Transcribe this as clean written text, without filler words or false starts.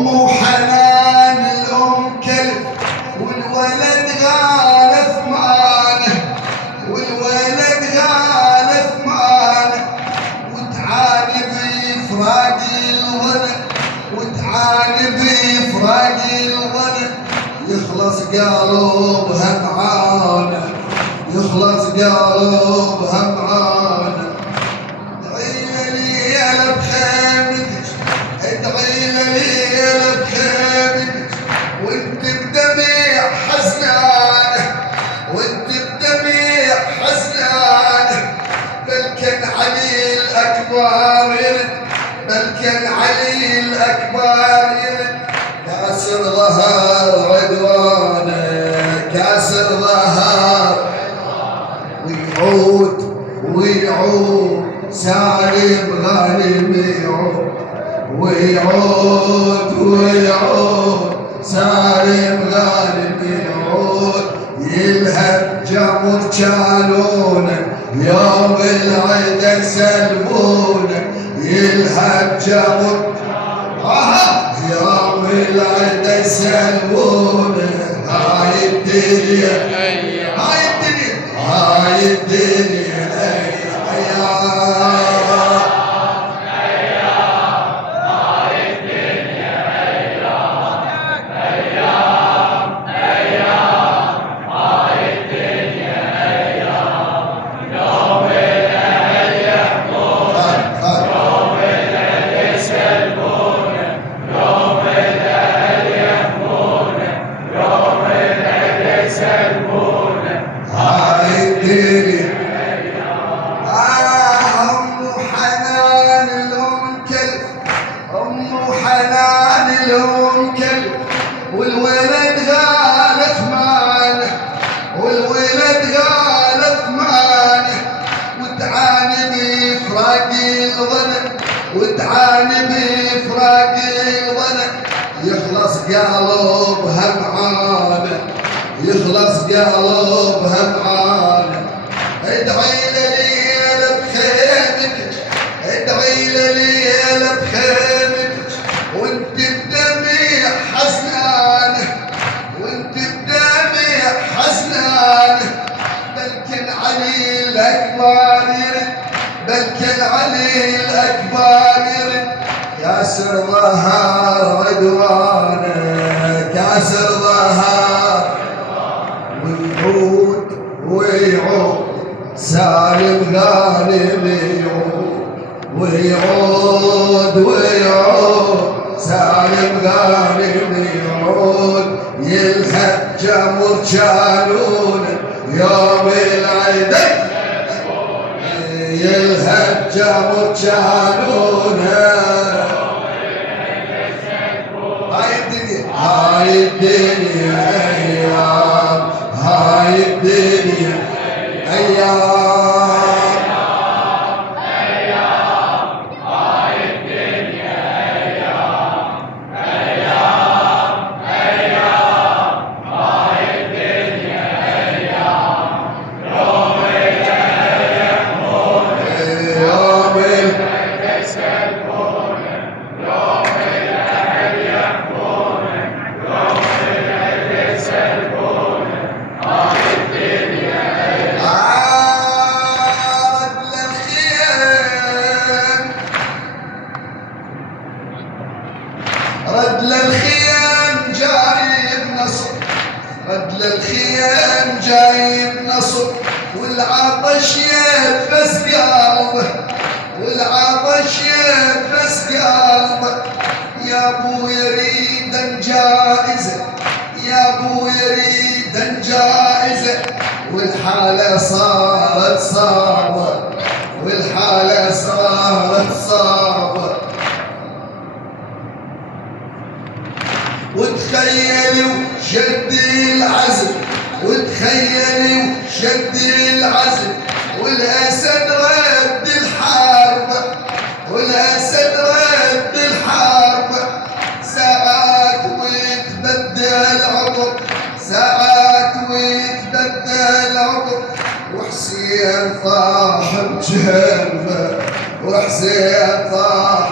أم حنان الأم كلب والولد غال ثمانه، والولد غال ثمانه، وتعاني بفراق الولد، وتعاني بفراق الولد، يخلص قلبها معانا، يخلص قلبها معانا. ادعي ليلة بخيمتك، ادعي ليلة بخيمتك، وانت بدميع حزنانه، وانت بدميع حزنانه. بل كان علي الأكبر يرد، بل كان علي الأكبر يرد، كاسر ظهر عدوانه، كاسر ظهر ويعود ويعود سالم غانم يعود، ويعود ويعود سالم غانم يعود. يلهب جمر جالونه يوم العيد يسلمونه، يلهب جمر يوم العيد يسلمونه. هاي الدنيا، هاي الدنيا، هاي الدنيا والولد غال ثمانه، والولد غال ثمانه، وتعاني بفراق الولد، وتعاني بفراق الولد. يخلص قلبها معانا، يخلص قلبها معانا. ادعي لليلة بخيمتك، ادعي لليلة بخيمتك، وانت بدميع حزنانه، وانت بدميع حزنانه. بل كان علي الأكبر يرد، بل كان علي الأكبر يرد، كاسر ظهر عدوانه، كاسر ظهر ويعود ويعود سالم غانم يعود، ويعود ويعود سالم غانم يعود. يلهب جمر جالونه يوم العيد، يلهب جمر جالونه. هاي الدنيا، هاي الدنيا ايام، هاي الدنيا ايام. رد للخيام جايب نصر، رد للخيام جايب نصر، والعطش ينفس قلبه، والعطش ينفس قلبه. يا ابو يريد جائزه، يا ابو يريد جائزه، والحاله صارت صعبه، والحاله صارت صعبه. وتخيلي وشد العزم، وتخيلي وشد العزم، والاسد رد الحرب، والاسد رد الحرب. ساعات ويتبدل عمر، ساعات ويتبدل عمر، وحسين طاح بجنبه، وحسين طاح